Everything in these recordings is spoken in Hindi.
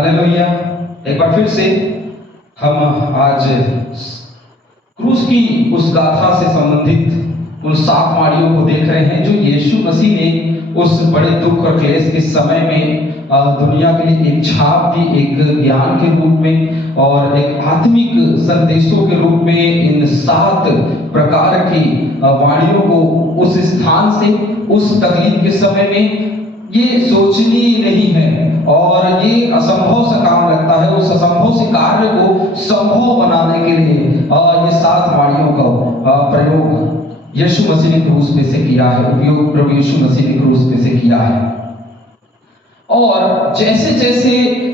हालेलुया। एक बार फिर से हम आज क्रूस की उस गाथा से संबंधित उन 7 वाणियों को देख रहे हैं जो यीशु मसीह ने उस बड़े दुख और क्लेश के समय में दुनिया के लिए एक छाप दी, एक ज्ञान के रूप में और एक आत्मिक संदेशों के रूप में इन 7 प्रकार की वाणियों को उस स्थान से, उस तकलीफ के समय में ये सोचनी नहीं है और ये असंभव सा काम लगता है। उस असंभव से कार्य को संभव बनाने के लिए ये 7 वाणियों का प्रयोग यीशु मसीह ने क्रूस पे से किया है, उपयोग प्रभु यीशु मसीह ने क्रूस पे से किया है। और जैसे जैसे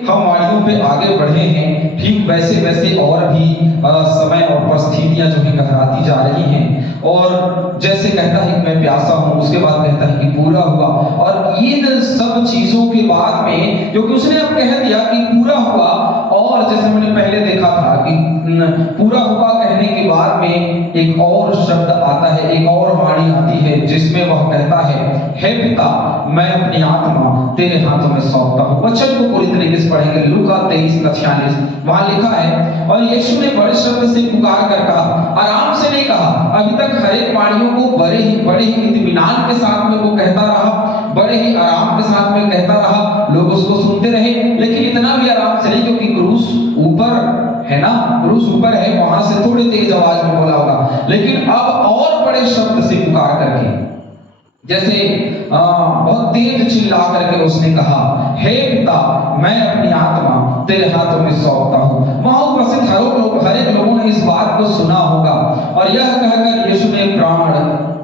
हम वाणियों पे आगे बढ़े हैं, ठीक वैसे वैसे और भी समय और परिस्थितियां जो है गहराती जा रही हैं। और जैसे कहता है कि मैं प्यासा हूं, उसके बाद कहता है कि पूरा हुआ। और इन सब चीजों के बाद में, क्योंकि उसने अब कह दिया कि पूरा हुआ, और जैसे मैंने पहले देखा था कि पूरा हुआ कहने के बाद में एक और शब्द आता है, एक और वाणी आती है जिसमें वह कहता है, हे पिता मैं अपनी आत्मा तेरे हाथों में सौंपता हूं। वचन को पूरी तरीके से पढ़ेंगे, लूका 23:46 वहां लिखा है, और यीशु ने बड़े शब्द से पुकार कर कहा, आराम से नहीं कहा। अभी तक हर एक वाणियों को बड़े ही इत्मीनान के साथ में वो कहता रहा, बड़े ही आराम के साथ में कहता रहा, लोग उसको सुनते रहे, लेकिन इतना भी आराम से नहीं, क्योंकि क्रूस ऊपर है ना, क्रूस ऊपर है, वहां से थोड़ी तेज आवाज में बोला होगा। लेकिन अब और बड़े शब्द से पुकार करके, जैसे बहुत तेज चिल्ला करके उसने कहा, हे पिता मैं अपनी आत्मा तेरे हाथों में सौंपता हूं। वहां उपस्थित हर एक लोगों ने इस बात को सुना होगा और यह कहकर यीशु ने प्राण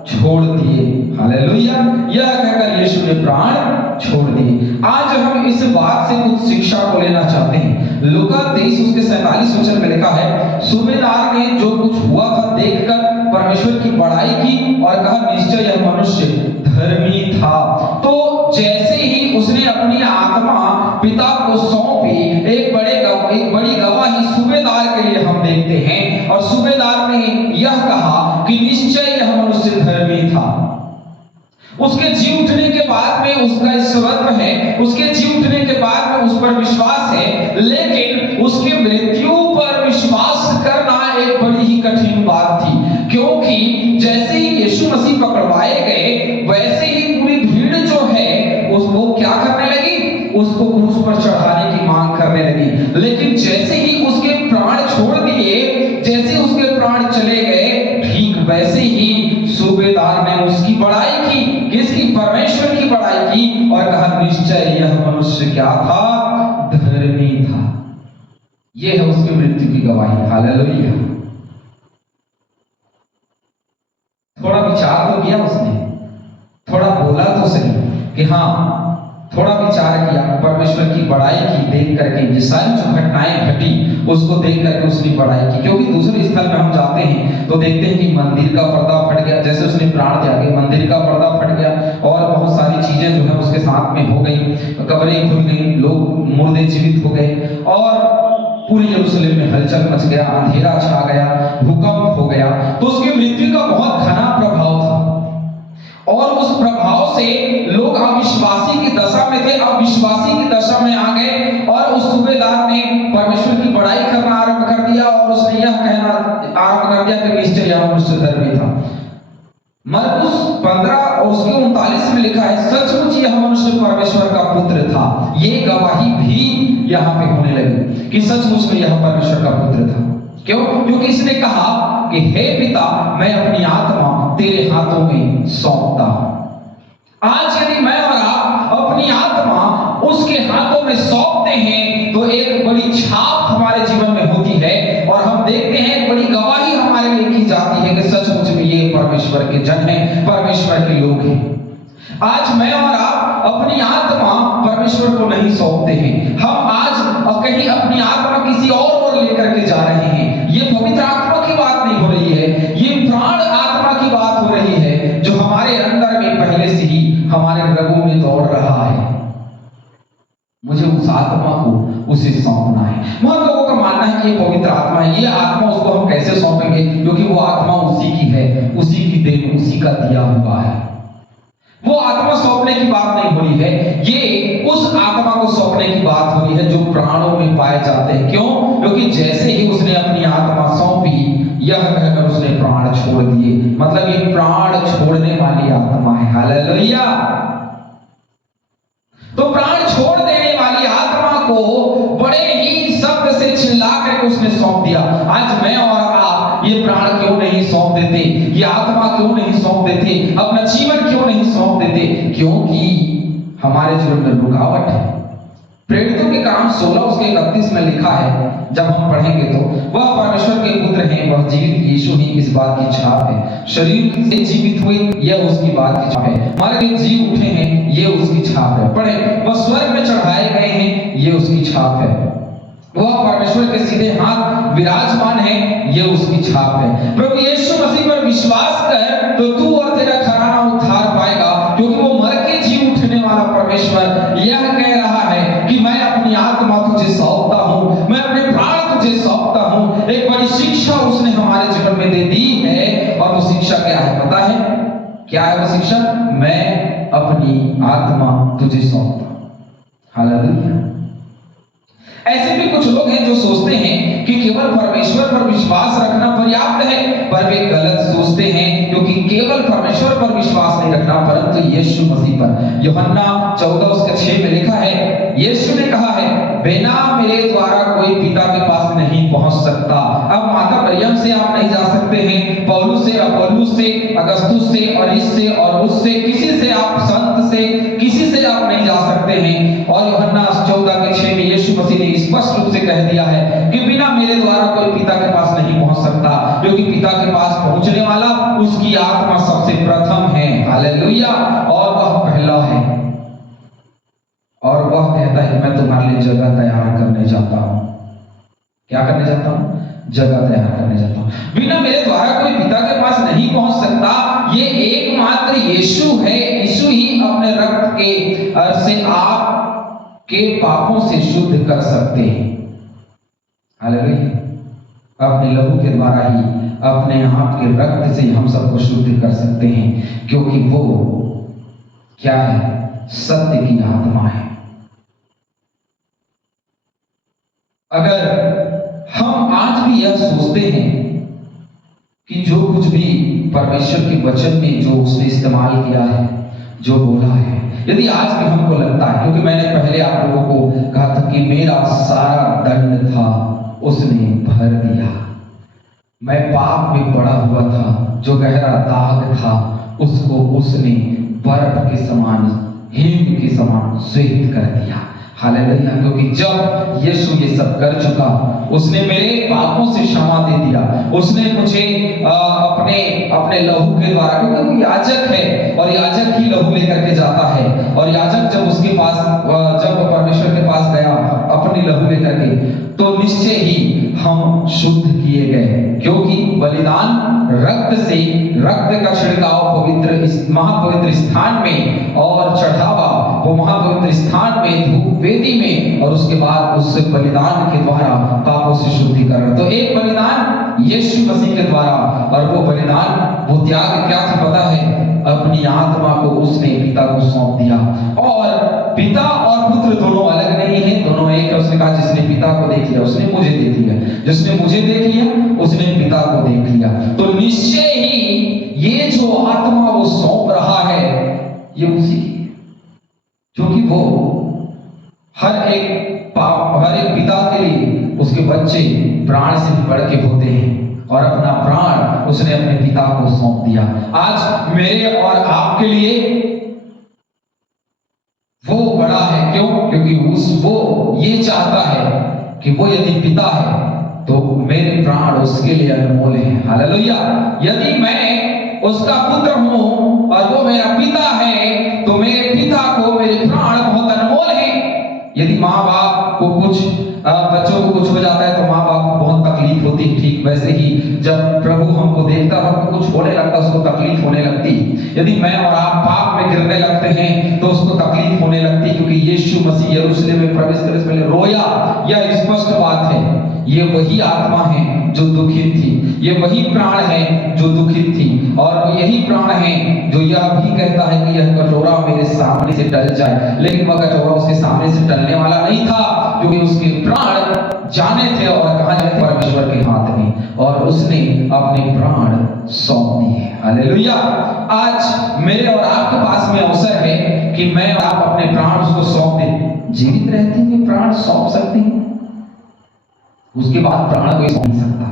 छोड़ दिए। हालेलुया। यह कहकर यीशु ने प्राण छोड़ दिए। आज हम इस बात से कुछ शिक्षा को लेना चाहते हैं। लूका 23 उसके 47 वचन में लिखा है, सूबेदार ने जो कुछ हुआ था देखकर परमेश्वर की बड़ाई की और कहा, निश्चय यह मनुष्य धर्मी था। तो जैसे ही उसने अपनी आत्मा पिता को सौंपी, एक बड़ी गवाही सूबेदार के लिए हम देखते हैं। और सूबेदार ने यह कहा कि निश्चय यह मनुष्य धर्मी था। उसके जी उठने के बाद में उसका ईश्वरत्व है, उसके जी उठने के बाद में उस पर विश्वास है, लेकिन उसके मृत्यु पर विश्वास करना एक बड़ी ही कठिन बात थी। क्योंकि जैसे ही यीशु मसीह पकड़वाए गए, वैसे ही पूरी भीड़ जो है उसको क्या करने लगी, उसको क्रूस पर चढ़ाने की मांग करने लगी। लेकिन जैसे ही उसके प्राण छोड़ दिए, जैसे उसके प्राण चले गए, ठीक वैसे ही सूबेदार ने उसकी बड़ाई की। किसकी? परमेश्वर की बड़ाई की और कहा, निश्चय यह मनुष्य क्या था? धर्मी था। यह है उसकी मृत्यु की गवाही। हालेलुया। थोड़ा विचार तो किया उसने, थोड़ा बोला तो सही कि हाँ, थोड़ा विचार किया, परमेश्वर की बड़ाई की, देख करके ये सारी जो घटनाएं घटी उसको देख करके उसने बड़ाई की। क्योंकि दूसरे स्थल में हम जाते हैं तो देखते हैं कि मंदिर का पर्दा फट गया, जैसे उसने प्राण त्यागे, मंदिर का पर्दा फट गया और बहुत सारी चीजें जो है उसके साथ में हो गई, कब्रें खुल गई, लोग मुर्दे जीवित हो गए और पूरी यरूशलेम में हलचल मच गया, अंधेरा छा गया, भूकंप हो गया। तो उसकी मृत्यु का बहुत घना प्रभाव था और उस प्रभाव से लोग अविश्वासी की दशा में थे, अविश्वासी की दशा में आ गए और उस सूबेदार ने परमेश्वर की बड़ाई करना आरंभ कर दिया और उसने यह कहना आरंभ कर दिया कि निश्चय यह मनुष्य धर्मी था। मरकुस 15 और उसके 39 में लिखा है, सचमुच यह मनुष्य परमेश्वर का पुत्र था। ये गवाही भी यहाँ पे होने लगी कि सचमुच में यह परमेश्वर का पुत्र था। क्यों? क्योंकि इसने कहा कि हे पिता मैं अपनी आत्मा तेरे हाथों में सौंपता हूं। आज यदि मैं और आप अपनी आत्मा उसके हाथों में सौंपते हैं तो एक बड़ी छाप हमारे जीवन में होती है और हम देखते हैं बड़ी गवाही हमारे लिए की जाती है कि सचमुच में ये परमेश्वर के जन हैं, परमेश्वर के लोग हैं। आज मैं और आप अपनी आत्मा परमेश्वर को नहीं सौंपते हैं। हम आज कहीं अपनी आत्मा किसी और लेकर के जा रहे हैं। ये पवित्र आत्मा की बात नहीं हो रही है, ये प्राण आत्मा की बात हो रही है जो हमारे अंदर में पहले से ही हमारे रगों में दौड़ रहा है। मुझे उस आत्मा को उसे सौंपना है। बहुत लोगों का मानना है कि ये पवित्र आत्मा है, ये आत्मा उसको हम कैसे सौंपेंगे, क्योंकि वो आत्मा उसी की है, उसी की देन, उसी का दिया हुआ है। वो आत्मा सौंपने की बात नहीं हो रही है, ये उस आत्मा को सौंपने की बात हुई है जो प्राणों में पाए जाते हैं। क्यों? क्योंकि जैसे ही उसने अपनी आत्मा सौंपी, यह कहकर उसने प्राण छोड़ दिए। मतलब ये प्राण छोड़ने वाली आत्मा है। हालेलुया। तो प्राण छोड़ देने वाली आत्मा को बड़े ही शब्द से चिल्ला करके उसने सौंप दिया। आज मैं और आप ये प्राण क्यों नहीं सौंप देते, ये आत्मा क्यों नहीं सौंप देते, अपना जीवन क्यों नहीं सौंप देते? क्योंकि हमारे जीवन में रुकावट है। प्रेरितों के काम 16 उसके 31 में लिखा है, जब हम पढ़ेंगे तो, वह परमेश्वर के पुत्र हैं, वह जीवित यीशु ही इस बात की छाप है। शरीर से जीवित हुए, यह उसकी बात की छाप है। हमारे जी उठे हैं, ये उसकी छाप है। पढ़े, वह स्वर्ग में चढ़ाए गए हैं, ये उसकी छाप है। वह परमेश्वर के सीधे हाथ विराजमान है, ये उसकी छाप है। प्रभु यीशु मसीह पर विश्वास कर तो तू और तेरा घराना उद्धार पाएगा, क्योंकि वो मर के जी उठने वाला परमेश्वर यह कह रहा है कि मैं अपनी आत्मा तुझे सौंपता हूं, मैं अपने प्राण तुझे सौंपता हूं। एक बड़ी शिक्षा उसने हमारे जीवन में दे दी है, और वो शिक्षा क्या है पता है? क्या है वो शिक्षा? मैं अपनी आत्मा तुझे सौंपता हूं। हालेलुया। ऐसे भी कुछ लोग हैं जो सोचते हैं कि केवल परमेश्वर पर विश्वास रखना पर्याप्त है, पर वे गलत सोचते हैं, क्योंकि केवल परमेश्वर पर विश्वास नहीं रखना, परंतु यीशु मसीह पर। यूहन्ना 14:6 में लिखा है, यीशु ने कहा है, बिना मेरे द्वारा कोई पिता के पास नहीं पहुंच सकता। अब माता मरियम से आप नहीं जा सकते हैं, पौलुस से, अपोल्लोस से, अगस्तुस से और इससे और उससे, किसी से, आप संत से, किसी से आप नहीं जा सकते हैं। और यूहन्ना 14:6 में यीशु मसीह ने स्पष्ट रूप से कह दिया है कि बिना मेरे द्वारा कोई पिता के पास नहीं पहुंच सकता, क्योंकि पिता के पास पहुंचने वाला उसकी आत्मा सबसे प्रथम है। हालेलुया। और वह पहला है, और वह कहता है कि मैं तुम्हारे लिए जगह तैयार करने जाता हूं। क्या करने जाता हूं? जगह तैयार करने जाता हूं। बिना मेरे द्वारा कोई पिता के पास नहीं पहुंच सकता। ये एकमात्र यीशु है। यीशु ही अपने रक्त के से आप के पापों से शुद्ध कर सकते हैं। हालेलुया। अपने लहू के द्वारा ही, अपने आप के रक्त से हम सबको शुद्ध कर सकते हैं, क्योंकि वो क्या है? सत्य की आत्मा है। अगर हम आज भी यह सोचते हैं कि जो कुछ भी परमेश्वर के वचन में जो उसने इस्तेमाल किया है, जो बोला है, यदि आज भी हमको लगता है, क्योंकि मैंने पहले आप लोगों को कहा था कि मेरा सारा दंड था उसने भर दिया, मैं पाप में पड़ा हुआ था, जो गहरा दाग था उसको उसने बर्फ के समान, हिम के समान श्वेत कर दिया। हालेलुया। क्योंकि जब यीशु ये सब कर चुका, उसने मेरे पापों से क्षमा दे दिया, उसने मुझे अपने लहू के द्वारा, क्योंकि वो याजक है और याजक ही लहू लेकर के जाता है, और याजक जब उसके पास, जब परमेश्वर के पास गया अपनी लहू लेकर के, तो निश्चय ही हम शुद्ध किए गए, क्योंकि बलिदान रक्त से, रक्त का छिड़काव पवित्र महापवित्र स्थान में, और चढ़ावा वो महापवित्र स्थान में धूप वेदी में, और उसके बाद उस बलिदान के द्वारा पापों से शुद्धिकरण। तो एक बलिदान यीशु मसीह के द्वारा, और वो बलिदान, वो त्याग क्या था पता है? अपनी आत्मा को उसने पिता को सौंप दिया। और पिता और पुत्र दोनों अलग नहीं है, दोनों एक है। उसने कहा जिसने पिता को देख लिया उसने मुझे देख लिया, जिसने मुझे देख लिया उसने पिता को देख लिया। तो निश्चय ही ये जो आत्मा वो सौंप रहा है, ये उसी की, क्योंकि वो हर एक पिता के लिए उसके बच्चे प्राण से भी बढ़ के होते हैं, और अपना प्राण उसने अपने पिता को सौंप दिया। आज मेरे और आपके लिए वो बड़ा है। क्यों? क्योंकि वो ये चाहता है कि वो यदि पिता है तो मेरे प्राण उसके लिए अनमोल है। हालेलुया। यदि मैं उसका पुत्र हूं और वो मेरा पिता है, तो मेरे पिता को मेरे प्राण बहुत अनमोल है। यदि माँ बाप को कुछ, बच्चों को कुछ हो जाता है तो माँ बाप को बहुत तकलीफ होती है, ठीक वैसे ही जब प्रभु हमको देखता है, हमको कुछ होने लगता है, उसको तकलीफ होने लगती। यदि मैं और आप पाप में गिरने लगते हैं तो उसको तकलीफ होने लगती, क्योंकि यीशु मसीह यरूशलेम में प्रवेश करने से पहले रोया। यह स्पष्ट बात है, ये वही आत्मा है जो दुखित थी, ये वही प्राण है जो दुखित थी, और यही प्राण है जो यह भी कहता है कि यह कटोरा मेरे सामने से टल जाए, लेकिन वह कटोरा उसके सामने से टलने वाला नहीं था, क्योंकि उसके प्राण जाने थे और कहां जाए थे? परमेश्वर के हाथ में, और उसने अपने प्राण सौंप दिए। हालेलुया। आज मेरे और आपके पास में अवसर है कि मैं और आप अपने प्राण उसको सौंप दें। जीवित रहते हुए प्राण सौंप सकते हैं, उसके बाद प्राण कोई सौंप नहीं सकता।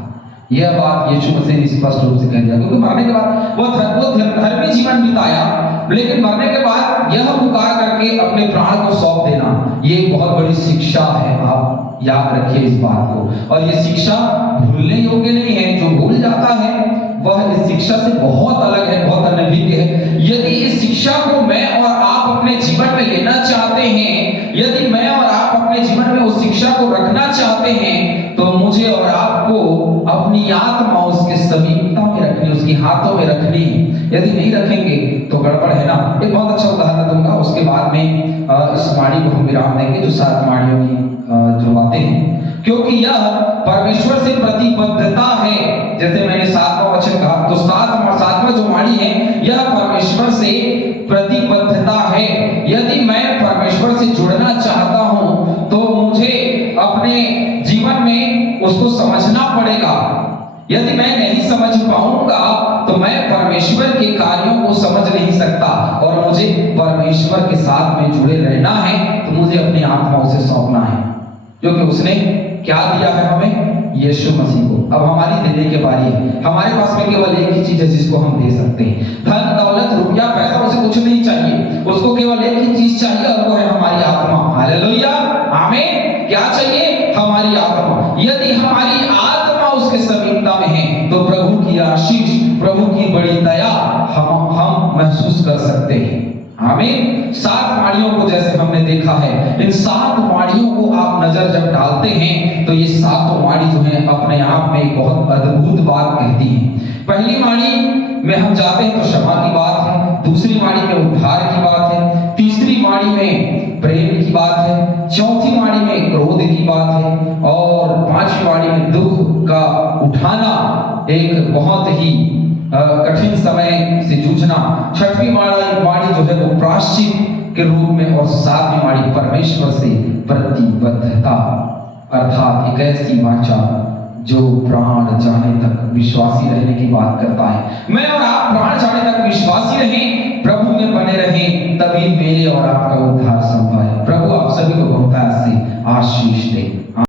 यह बात यीशु मसीह ने स्पष्ट रूप से कह दिया, क्योंकि मरने के बाद वो धर्मी जीवन बिताया, लेकिन मरने के बाद यह पुकार करके अपने प्राण को सौंप देना, ये बहुत बड़ी शिक्षा है। आप याद रखिए इस बात को, और ये शिक्षा भूलने योग्य नहीं है। जो भूल जाता है वह इस शिक्षा से बहुत अलग है, बहुत अनभिज्ञ है। यदि इस शिक्षा को मैं और आप अपने जीवन में लेना चाहते हैं, यदि मैं और आप अपने जीवन में उस शिक्षा को रखना चाहते हैं, तो मुझे और आपको अपनी आत्मा उसके समीपता में रखनी, उसके हाथों में रखनी। यदि नहीं रखेंगे तो गड़बड़ है ना। एक बहुत अच्छा उदाहरण दूंगा, उसके बाद में इस वाणी को हम विराम देंगे, जो 7 वाणियों की जो बातें हैं, क्योंकि यह परमेश्वर से प्रतिबद्धता है। जैसे मैंने 7वां वचन कहा, तो 7वां जो वाणी है, यह परमेश्वर से प्रतिबद्धता है। यदि मैं परमेश्वर से जुड़ना चाहता हूं तो मुझे अपने जीवन में उसको समझना पड़ेगा। यदि मैं नहीं समझ पाऊंगा तो मैं परमेश्वर के कार्यों को समझ नहीं सकता, और मुझे परमेश्वर के साथ में जुड़े रहना है तो मुझे अपनी आत्मा उसे सौंपना है, क्योंकि उसने क्या दिया है हमें? यीशु मसीह को। अब हमारी देने की बारी है। हमारे पास में केवल एक ही चीज है जिसको हम दे सकते हैं। धन दौलत रुपया पैसा उसे कुछ नहीं चाहिए, उसको केवल एक ही चीज चाहिए, और वो है हमारी आत्मा। हालेलुया, आमीन। क्या चाहिए? हमारी आत्मा। यदि हमारी आत्मा उसके समीपता में है तो प्रभु की आशीष, प्रभु की बड़ी दया हम महसूस कर सकते हैं। आमीन। 7 वाणियों को जैसे हमने देखा है, इन 7 वाणियों को आप नजर जब डालते हैं तो ये 7 वाणी जो है अपने आप में बहुत अद्भुत बात कहती हैं। पहली वाणी में हम जाते हैं तो क्षमा की बात है, दूसरी वाणी में उद्धार की बात है, तीसरी वाणी में प्रेम की बात है, चौथी वाणी में क्रोध की बात है, और 5वीं वाणी में दुख का उठाना, एक बहुत ही कठिन समय से जूझना, 6वीं वाणी जो है वो प्रायश्चित के रूप में, और 7वीं वाणी परमेश्वर से प्रतिबद्धता, अर्थात एक ऐसी वाचा जो प्राण जाने तक विश्वासी रहने की बात करता है। मैं और आप प्राण जाने तक विश्वासी रहें, प्रभु में बने रहें, तभी मेरे और आपका उद्धार संभव है। प्रभु आप सभी को बहुतायत से आशीष दे।